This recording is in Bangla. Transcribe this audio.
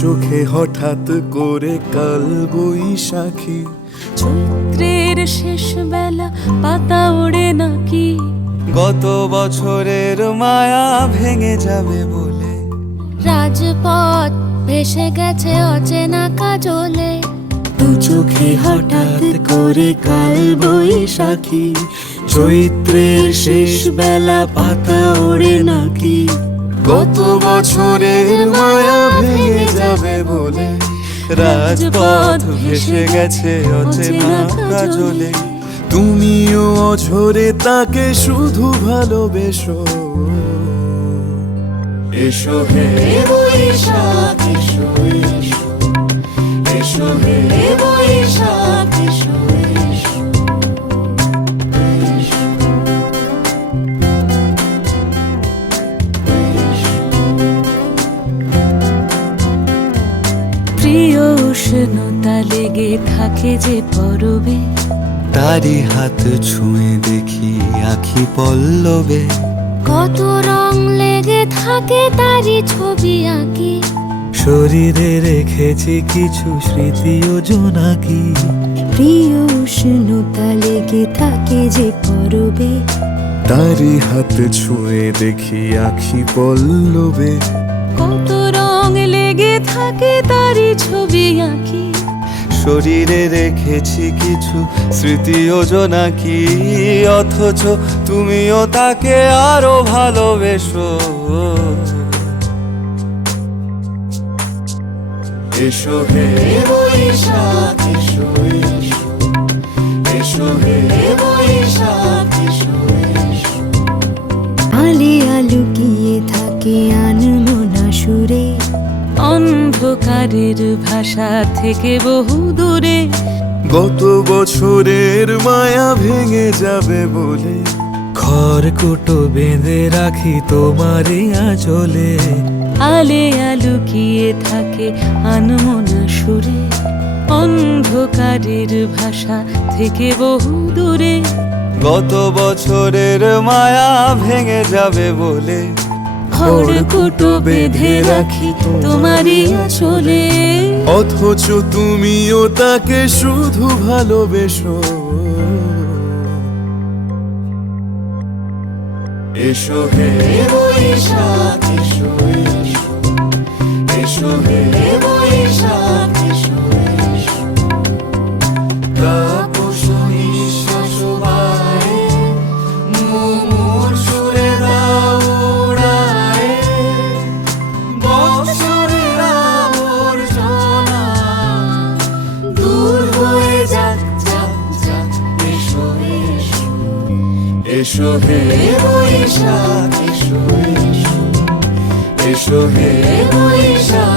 চোখে হঠাৎ করে কাল বৈশাখী, চৈত্রের শেষ বেলা পাতা ওড়ে নাকি, গত বছরের মায়া ভেঙে যাবে বলে, রাজপথ ভেসে গেছে অচেনা কাজলে, দু চোখে হঠাৎ করে কাল বৈশাখী, চৈত্রের শেষ বেলা পাতা ওড়ে নাকি, গত বছরের মায়া ভেঙে যাবে বলে, রাজপথ ভেসে গেছে অচেনা কাজলে, তুমিও অঝরে তাকে শুধু ভালোবেসো। এসো হে বৈশাখ এসো এসো, এসো হে বৈশাখ এসো এসো, এসো। প্রিয় উষ্ণতা লেগে থাকে যে পরবে, তারি হাত ছুঁয়ে দেখি আখি পল্লবে, কত রং লেগে থাকে তারই ছবি আঁকি, শরীরে রেখেছি কিছু স্মৃতি ও জোনাকি, প্রিয় উষ্ণতা লেগে থাকে যে পরবে, তারি হাত ছুঁয়ে দেখি আখি পল্লবে, কত রং লেগে থাকে তারই ছবি আঁকি, শরীরে রেখেছি কিছু স্মৃতি ও জোনাকি, অথচ তুমিও তাকে আরো ভালোবেসো। এসো হে বৈশাখ এসো এসো, এসো হে বৈশাখ এসো এসো। আলে আলুকিয়ে থাকে আনমনা সুরে, অন্ধকারের ভাষা থেকে বহু দূরে, গত বছরের মায়া ভেঙে যাবে বলে, খড়কুটো বেঁধে রাখি তোমারই আঁচলে, আলে আলুকিয়ে থাকে আনমনা সুরে, অন্ধকারের ভাষা থেকে বহু দূরে, গত বছরের মায়া ভেঙে যাবে বলে, খড়কুটো বেঁধে রাখি তোমারই আঁচলে, অথচ তুমিও তাকে শুধু ভালোবেসো। এসো হে বৈশাখ এসো এসো, এসো হে বৈশাখ এসো এসো। তাপস নিঃশ্বাস বায়ে, মুমুর সুরে দাও উড়ায়ে, বৎসরের আবর্জনা দূর হয়ে যাক যাক যাক। এসো এসো, এসো হে বৈশাখ এসো এসো, এসো হে বৈশাখ।